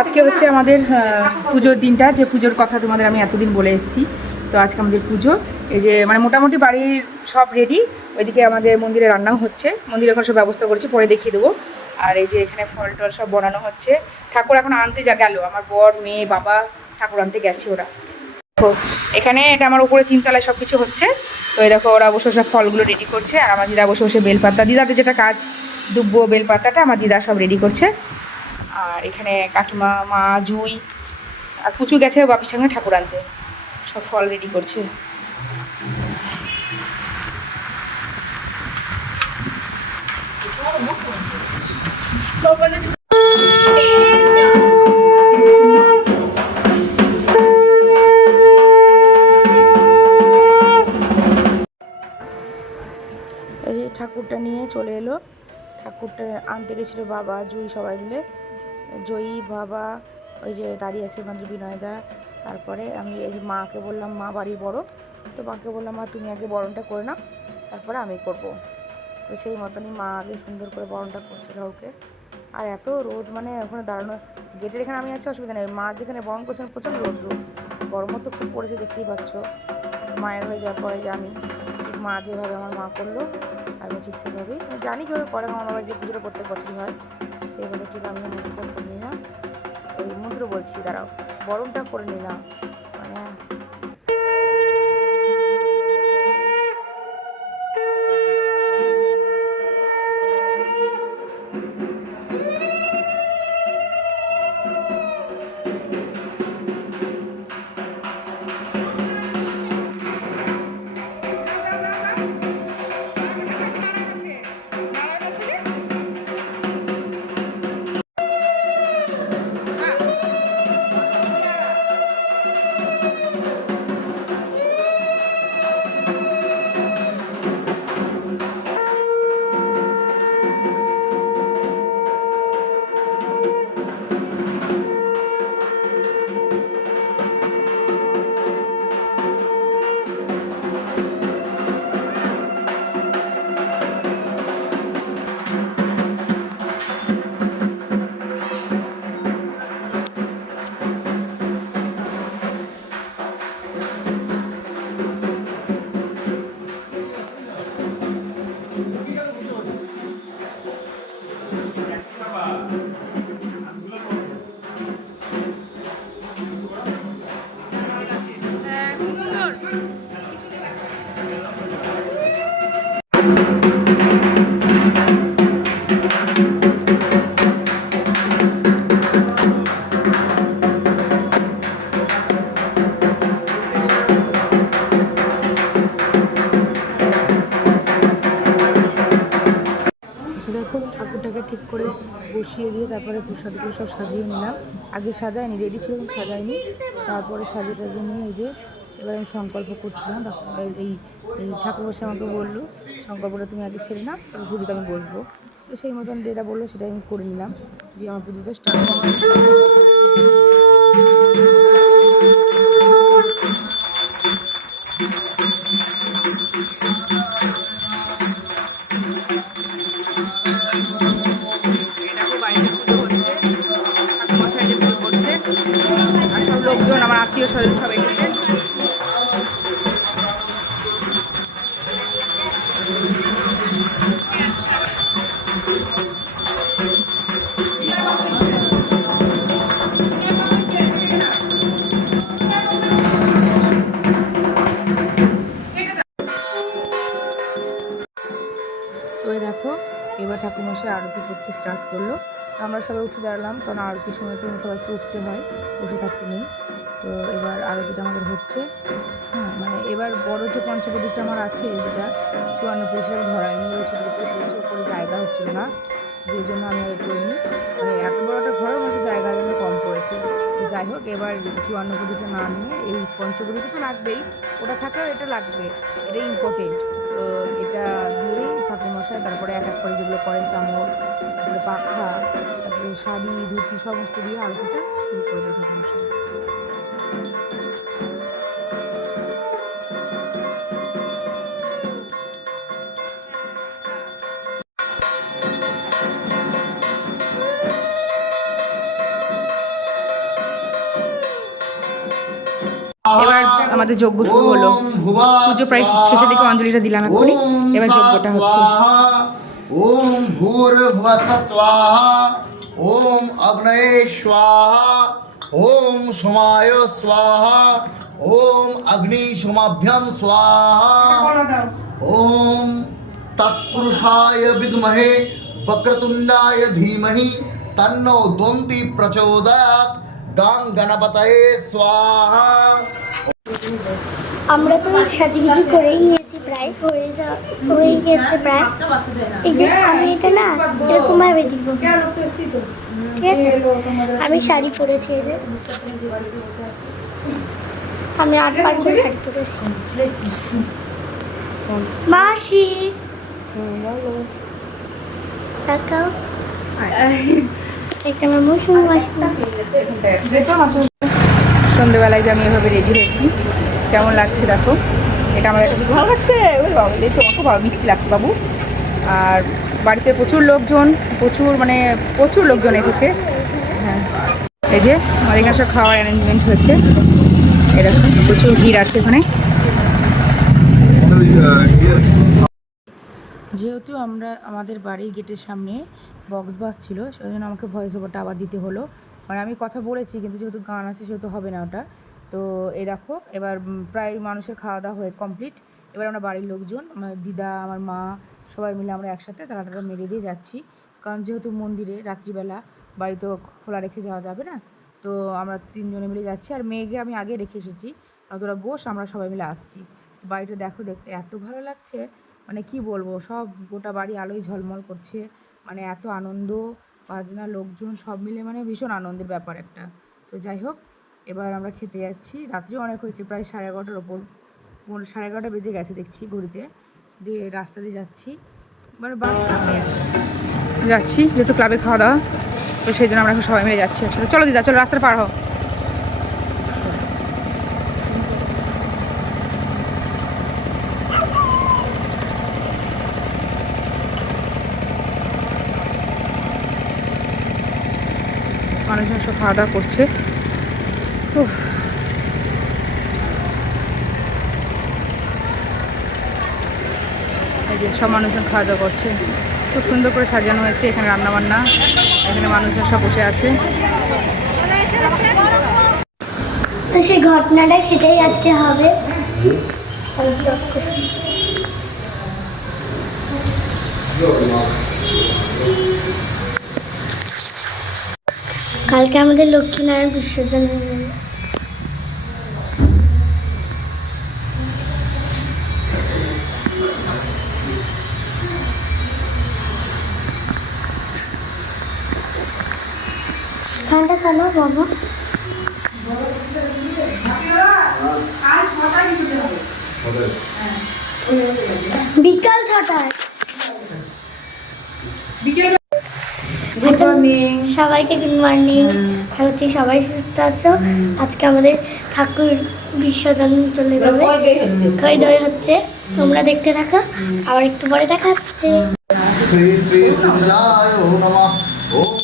আজকে হচ্ছে আমাদের পুজোর দিনটা, যে পুজোর কথা তোমাদের আমি এতদিন বলে এসেছি। তো আজকে আমাদের পুজো, এই যে মানে মোটামুটি বাড়ির সব রেডি। ওইদিকে আমাদের মন্দিরে রান্নাও হচ্ছে, মন্দিরে এখন সব ব্যবস্থা করেছি, পরে দেখিয়ে দেবো। আর এই যে এখানে ফল টল সব বানানো হচ্ছে। ঠাকুর এখন আনতে গেল, আমার বর মেয়ে বাবা ঠাকুর আনতে গেছে ওরা। দেখো এখানে এটা আমার উপরে 3 তলায় সব কিছু হচ্ছে। তো এই দেখো ওরা বসে সব ফলগুলো রেডি করছে, আর আমার দিদা বসে বসে বেলপাতা, দিদাদের যেটা কাজ দুব্বো বেলপাতাটা আমার দিদা সব রেডি করছে। আর এখানে কাকিমা মা জুই আর পুচু গেছে বাপির সঙ্গে ঠাকুর আনতে, সব ফল রেডি করছে। এই যে ঠাকুরটা নিয়ে চলে এলো, ঠাকুরটা আনতে গেছিলো বাবা জুই সবাই মিলে। জয়ী বাবা ওই যে দাঁড়িয়ে আছে, মানে বিনয়দা। তারপরে আমি এই যে মাকে বললাম, মা বাড়ির বড়, তো মাকে বললাম মা তুমি আগে বরণটা করে নাও, তারপরে আমি করব। তো সেই মতনই মা আগে সুন্দর করে বরণটা করছে ঠাকুরকে। আর এত রোদ, মানে ওখানে দাঁড়ানো, গেটের এখানে আমি আছি অসুবিধা নেই, মা যেখানে বরণ করছেন প্রচণ্ড রোদ, গরমও তো খুব পড়েছে দেখতেই পাচ্ছ। মায়ের হয়ে যাওয়ার পরে যে আমি মা যেভাবে আমার মা করলো, আমি ঠিক সেভাবেই জানি কীভাবে করে, আমার বাবা যে পুজোটা প্রত্যেক বছরই হয় সেইভাবে ঠিক আমি মন্ত্রটা করে নিলাম। ওই মন্ত্র বলছি, দাঁড়াও, বরণটা করে নিলাম মানে। দেখো ঠাকুরটাকে ঠিক করে বসিয়ে দিয়ে তারপরে প্রসাদগুলো সব সাজিয়ে নিলাম। আগে সাজায়নি, রেডি ছিল কিন্তু সাজায়নি, তারপরে সাজিয়ে টাজিয়ে নিয়ে এই যে এবার আমি সংকল্প করছিলাম। এই এই ঠাকুর বসে আমাকে বললো সংকল্পটা তুমি আগে সেরে না, তবে পুজোটা আমি বসবো। তো সেই মতন যেটা বললো সেটাই আমি করে নিলাম, দিয়ে আমার পুজোটা স্টার্ট লোকজন, আমার আত্মীয় স্বজন সব এসেছে। তো দেখো এবার ঠাকুরমশাই আরতি করতে স্টার্ট করলো। আমরা সবাই উঠে দাঁড়ালাম, কারণ আরতির সময় তো সবাইকে উঠতে হয়, বসে থাকতে নেই। তো এবার আরতিটা আমাদের হচ্ছে। হ্যাঁ, মানে এবার বড় যে পঞ্চপ্রদীপটা আমার আছে, যেটা 54 পরিষ্কার ধরায়নি, ওই ছোটো পরিষ্কার উপরে জায়গা হচ্ছিল না, যে জন্য আমি আর করিনি। মানে এত বড় একটা ঘরেও মাসে জায়গা যেন কম পড়েছে। যাই হোক, এবার 54 প্রদীপটা না নিয়ে এই পঞ্চপ্রদীপ তো লাগবেই, ওটা থাকলেও এটা লাগবে, এটা ইম্পর্টেন্ট। তো এটা দিয়েই ঠাকুরমশাই তারপরে এক এক করে যেগুলো করেন, চামড়, তারপরে পাখা, তারপরে শাড়ি ধুতি সমস্ত দিয়ে আরতিটা শুরু করে দেয় ঠাকুরমশাই। এবার আমাদের যজ্ঞ শুরু হলো, পুজো প্রায় শেষের দিকে অঞ্জলিটা দিলাম এক্ষুনি, এবার যজ্ঞটা হচ্ছে। ওম ভূর্ভুবস্সুঃ স্বাহা, ওম অগ্নয়ে স্বাহা, ওম সোমায় স্বাহা, ওম অগ্নি সোমাভ্যাম স্বাহা, ওম তৎপুরুষায় বিদ্মহে বক্রতুণ্ডায় ধীমহি তন্নো দন্তি প্রচোদয়াৎ। গাং গণপতয়ে স্বাহা। আমরা তো সাজুগুজু করেই নিয়েছি, প্রায় হয়ে গেছে প্রায়। এই যে আমি এটা না এরকম ভাবে দিব, ঠিক আছে? আমি শাড়ি পরেছি, এই যে আমি 8 বার করে শাড়ি পরেছি। মাসি তাকাও, একটা আমার মৌসুমি মাসি। সন্ধ্যেবেলায় যে আমি এভাবে রেডি হয়েছি, কেমন লাগছে দেখো। এটা আমার একটা ভালো লাগছে, ওই বাবু তোমাকে ভালো মিষ্টি লাগছে বাবু। আর বাড়িতে প্রচুর লোকজন, প্রচুর লোকজন এসেছে। হ্যাঁ, এই যে আমাদের এখানে সব খাওয়ার অ্যারেঞ্জমেন্ট হয়েছে, এরকম প্রচুর ভিড় আছে এখানে। যেহেতু আমাদের বাড়ির গেটের সামনে বক্স বাস ছিল, সেই জন্য আমাকে ভয়েস ওভারটা আবার দিতে হলো। মানে আমি কথা বলেছি, কিন্তু যেহেতু গান আছে সেহেতু হবে না ওটা। তো এই দেখো, এবার প্রায় মানুষের খাওয়া দাওয়া হয়ে কমপ্লিট। এবার আমরা বাড়ির লোকজন, আমার দিদা, আমার মা, সবাই মিলে আমরা একসাথে তালাটা মেরে দিয়ে যাচ্ছি। কারণ যেহেতু মন্দিরে রাত্রিবেলা বাড়ি তো খোলা রেখে যাওয়া যাবে না, তো আমরা 3 জনে মিলে যাচ্ছি। আর মেয়েকে আমি আগে রেখে এসেছি, আর তোরা বস, আমরা সবাই মিলে আসছি। বাড়িটা দেখো, দেখতে এত ভালো লাগছে, মানে কি বলবো, সব গোটা বাড়ি আলোয় ঝলমল করছে, মানে এত আনন্দ, বাজনা, লোকজন সব মিলে মানে ভীষণ আনন্দের ব্যাপার একটা। তো যাই হোক, এবার আমরা খেতে যাচ্ছি। রাত্রিও অনেক হয়েছে, প্রায় 11:30-র ওপর, 11:30 বেজে গেছে দেখছি ঘড়িতে। দিয়ে রাস্তা দিয়ে যাচ্ছি, মানে বাড়ির সামনে যাচ্ছি, যেহেতু ক্লাবে খাওয়া দাওয়া, তো সেই জন্য আমরা এখন সবাই মিলে যাচ্ছি। চলো দিদা, চলো রাস্তাটা পার হও। মানুষজন সব খাওয়া দাওয়া করছে। এই যে সব মানুষজন খাওয়া দাওয়া করছে, খুব সুন্দর করে সাজানো হয়েছে। এখানে রান্নাবান্না, এখানে মানুষজন সব বসে আছে। তো সেই ঘটনাটা সেটাই আজকে হবে। কালকে আমাদের লক্ষ্মীনারায়ণ বিসর্জন হয়ে যাবে। ফ্যানটা চালাও বাবা। বিকাল 6টায়। গুড মর্নিং সবাইকে, গুড মর্নিং। হচ্ছে সবাই সুস্থ আছো? আজকে আমাদের ঠাকুর বিসর্জন চলে যাবে, খই দই হচ্ছে, তোমরা দেখতে থাকো, আবার একটু পরে দেখা হচ্ছে। শ্রী শ্রী সূর্যায় নমঃ। ওম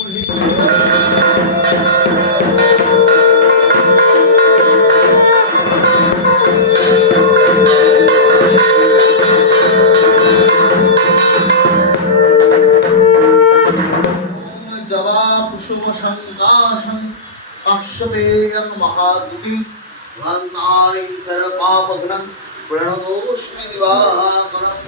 কাশ্যপেয়ং মহাদুতি ভ্রান্তারিং সর্বপাপঘ্নং প্রণতোস্মি দিবাকরং।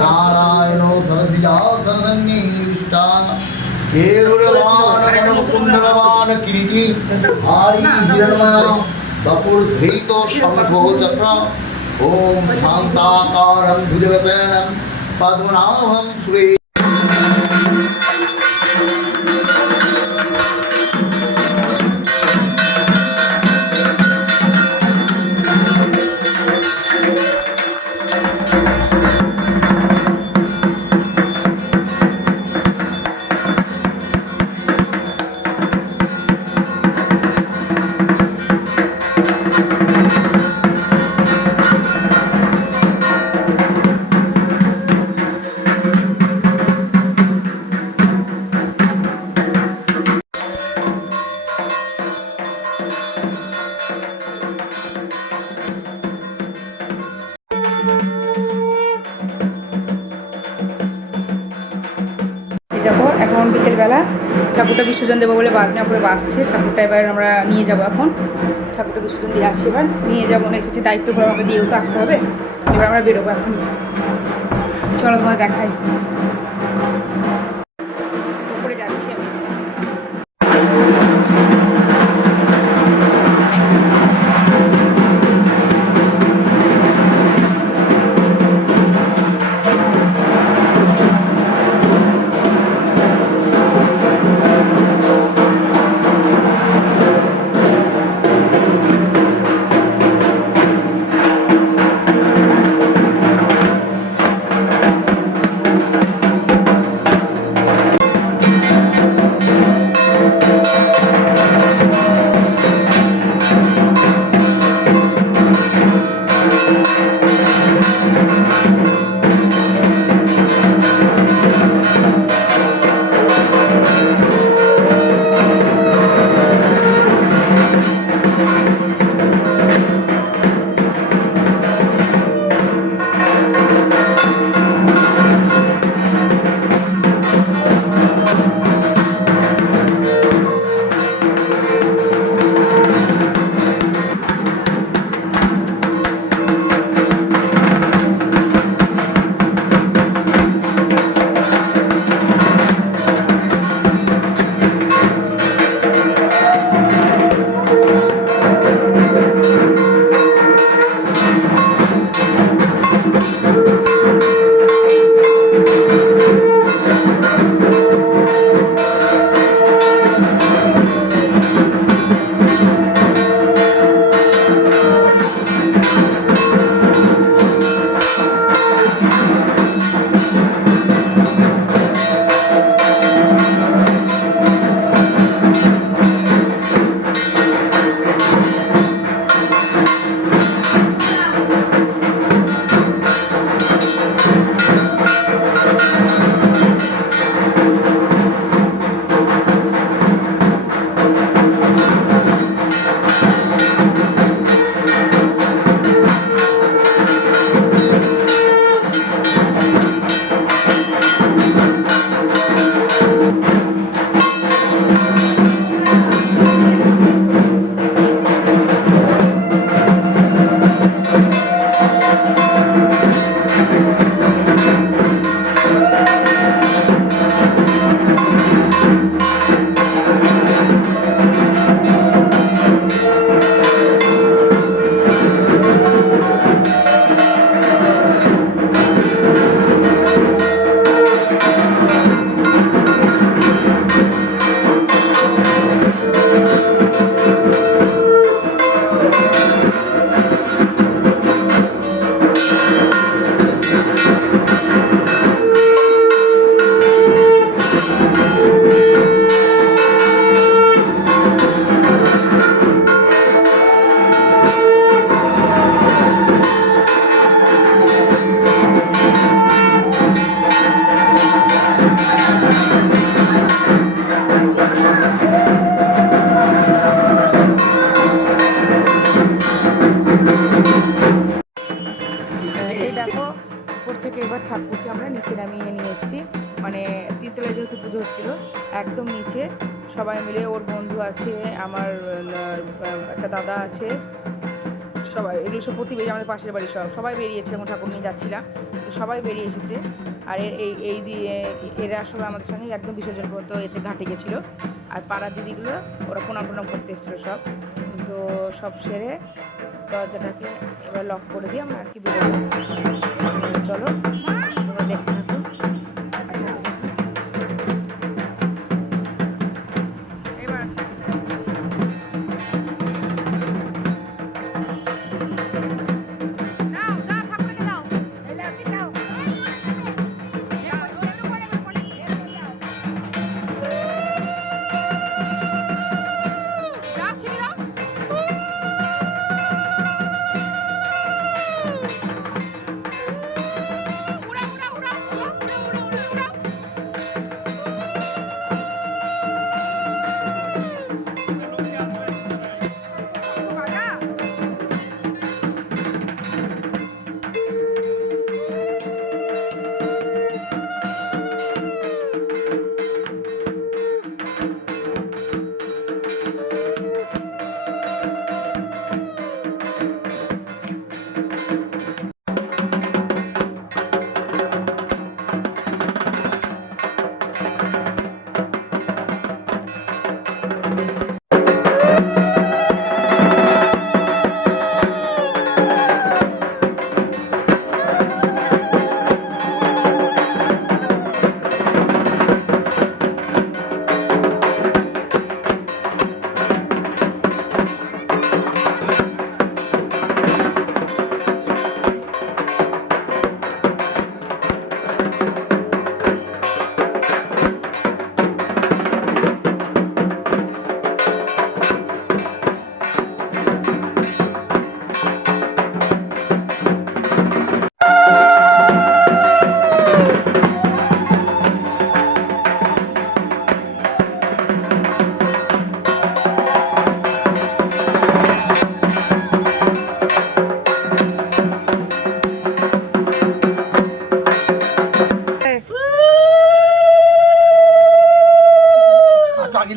নারায়ণ সরসিজা সরসন্নিষ্টা কেরুরবাণ কিরীটি হারি হিরণময় বপুর্ধৃত শঙ্খো চক্র। ওম শান্তাকারং ভুজগশয়নং পদ্মনাভং সুরে। দেখো এখন বিকেলবেলা ঠাকুরটা বিসর্জন দেবো বলে বাজনা করে বাসছে। ঠাকুরটা এবার আমরা নিয়ে যাবো, এখন ঠাকুরটা বিসর্জন দিয়ে আসছি, এবার নিয়ে যাবো, এসেছি দায়িত্ব করে আমাকে দিয়েও তো আসতে হবে। এবার আমরা বেরোবো এখনই, চলো তোমার দেখাই। উপরে যাচ্ছি আমি। ঠাকুরকে আমরা নিচে নামিয়ে নিয়ে এসেছি, মানে তিনতলায় যেহেতু পুজো হচ্ছিল একদম নিচে। সবাই মিলে, ওর বন্ধু আছে, আমার একটা দাদা আছে, সবাই এগুলো সব প্রতিবেশী, আমাদের পাশের বাড়ি সবাই বেরিয়েছে, এবং ঠাকুর নিয়ে যাচ্ছিলাম তো সবাই বেরিয়ে এসেছে। আর এই দিয়ে এরা সবাই আমাদের সঙ্গে একদম বিসর্জন পর্যন্ত এতে ঘাটে গেছিলো। আর পাড়ার দিদিগুলো ওরা প্রণাম করতে এসেছিলো সব। তো সব সেরে দরজাটাকে এবার লক করে দিয়ে আমরা আর কি বেরোবো। চলো তোমরা দেখতে থাকো। এবার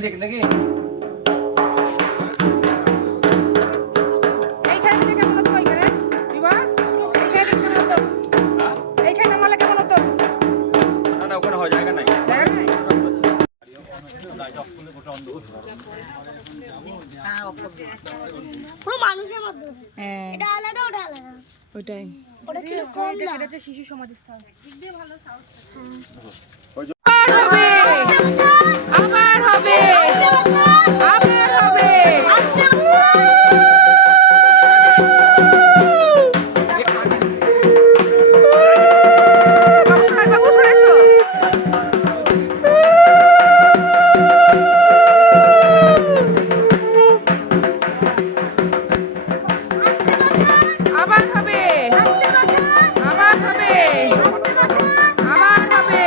এইখানে থেকে কেমন হতো ওইখানে বিবাস এইখানে কেমন হতো এইখানে নামালে কেমন হতো না না ওখানে হয় জায়গা নাই জায়গা নাই পুরো মানুষের মতো হ্যাঁ এটা আলাদা ওটা আলাদা ওইটাই ওটা ছিল কমলা এটা শিশু সমাধিস্থল আবার হবে আবার হবে বাবু সরে এসো আবার হবে আবার হবে আবার হবে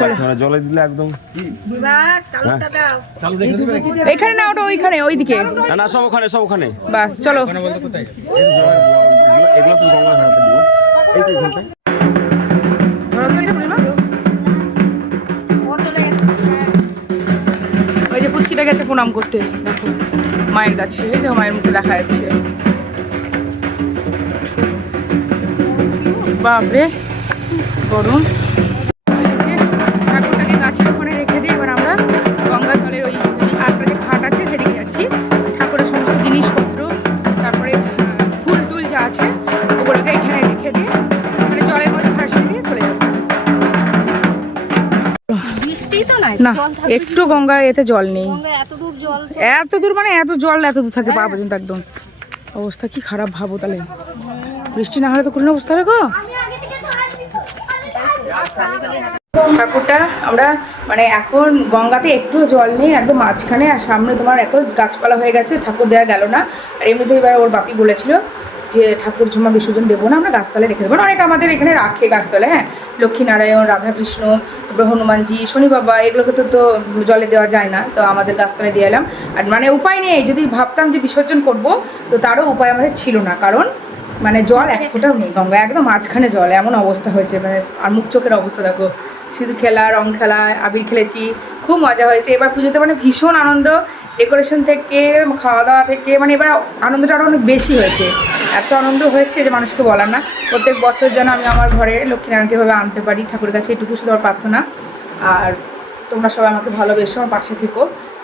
জয় জয় জলে দিলে একদম এখানে না ওটা ওইখানে ওইদিকে না না সব ওখানে বাস চলো এগুলো তুমি গঙ্গা ঘাটে দিও এই তো এখানটায় ওই যে পুচকিটা গেছে প্রণাম করতে দেখো মায়ের কাছে এই দেখো মায়ের মুখে দেখা যাচ্ছে বাপরে গরম এই যে ঠাকুরটাকে গাছের ওখানে রেখে দিয়ে এবার আমরা গঙ্গা জলের ওই আটটা যে ঘাট আছে সেদিকে যাচ্ছি ঠাকুরের সমস্ত জিনিসপত্র তারপরে ফুল টুল যা আছে ওগুলোকে এখানে রেখে দিয়ে মানে জলের মধ্যে ভাসিয়ে দিয়ে চলে যাবো না একটু গঙ্গার এতে জল নেই এত দূর মানে এত জল এত দূর থাকে পা পর্যন্ত একদম অবস্থা কি খারাপ ভাবো তাহলে বৃষ্টি না হলে তো কোনো অবস্থা হবে গো ঠাকুরটা আমরা মানে এখন গঙ্গাতে একটু জল নেই একদম মাঝখানে আর সামনে তোমার এত গাছপালা হয়ে গেছে ঠাকুর দেওয়া গেল না আর এমনিতে এবার ওর বাপি বলেছিল যে ঠাকুর ঝুমা বিসর্জন দেবো না আমরা গাছতলায় রেখে দেবো না অনেক আমাদের এখানে রাখে গাছতলায় হ্যাঁ লক্ষ্মীনারায়ণ রাধাকৃষ্ণ তারপরে হনুমানজি শনি বাবা এগুলোকে তো জলে দেওয়া যায় না তো আমাদের গাছতলায় দিয়ে এলাম আর মানে উপায় নেই যদি ভাবতাম যে বিসর্জন করব তো তারও উপায় আমাদের ছিল না কারণ মানে জল এক ফোঁটাও নেই গঙ্গা একদম মাঝখানে জল এমন অবস্থা হয়েছে মানে আর মুখ চোখের অবস্থা দেখো শুধু খেলা রং খেলা আবির খেলেছি খুব মজা হয়েছে এবার পুজোতে মানে ভীষণ আনন্দ ডেকোরেশন থেকে খাওয়া দাওয়া থেকে মানে এবার আনন্দটা আরও অনেক বেশি হয়েছে এত আনন্দ হয়েছে যে মানুষকে বলার না প্রত্যেক বছর যেন আমি আমার ঘরে লক্ষ্মীনারায়ণকে এভাবে আনতে পারি ঠাকুরের কাছে এটুকু শুধু আমার প্রার্থনা আর তোমরা সবাই আমাকে ভালোবেসো আমার পাশে থেকো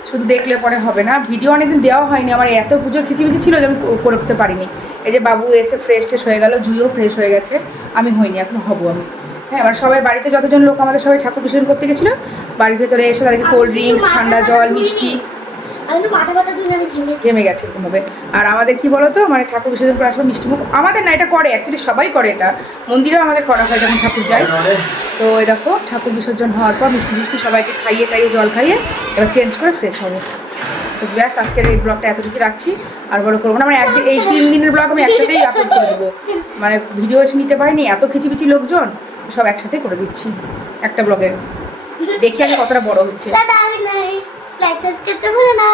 শুধু দেখলে পরে হবে না ভিডিও অনেকদিন দেওয়া হয়নি আমার এত পুজোর খিচিমিচি ছিল যে আমি করতে পারিনি এই যে বাবু এসে ফ্রেশ ট্রেশ হয়ে গেল জুইও ফ্রেশ হয়ে গেছে আমি হইনি এখন হবো আমি হ্যাঁ আমার সবাই বাড়িতে যতজন লোক আমাদের সবাই ঠাকুর বিসর্জন করতে গেছিলো বাড়ির ভেতরে এসে তাদেরকে কোল্ড ড্রিঙ্কস ঠান্ডা জল মিষ্টি ঘেমে গেছে এরকমভাবে আর আমাদের কি বলতো মানে ঠাকুর বিসর্জন করে আসবে মিষ্টি মুখ আমাদের না এটা করে অ্যাকচুয়ালি সবাই করে এটা মন্দিরেও আমাদের করা হয় যখন ঠাকুর যায় তো এই দেখো ঠাকুর বিসর্জন হওয়ার পর মিষ্টি মিষ্টি সবাইকে খাইয়ে টাইয়ে জল খাইয়ে এবার চেঞ্জ করে ফ্রেশ হবো তো ব্যাস আজকের এই ব্লগটা এতটুকু রাখছি আর বড় করবো না মানে একদিন এই 3 দিনের ব্লগ আমি একসাথেই আপলোড করে দেবো মানে ভিডিও এসে নিতে পারিনি এত খিচিমিচি লোকজন সব একসাথে করে দিচ্ছি একটা ব্লগের দেখি আগে কতটা বড় হচ্ছে লাইক সাবস্ক্রাইব করতে ভুলো না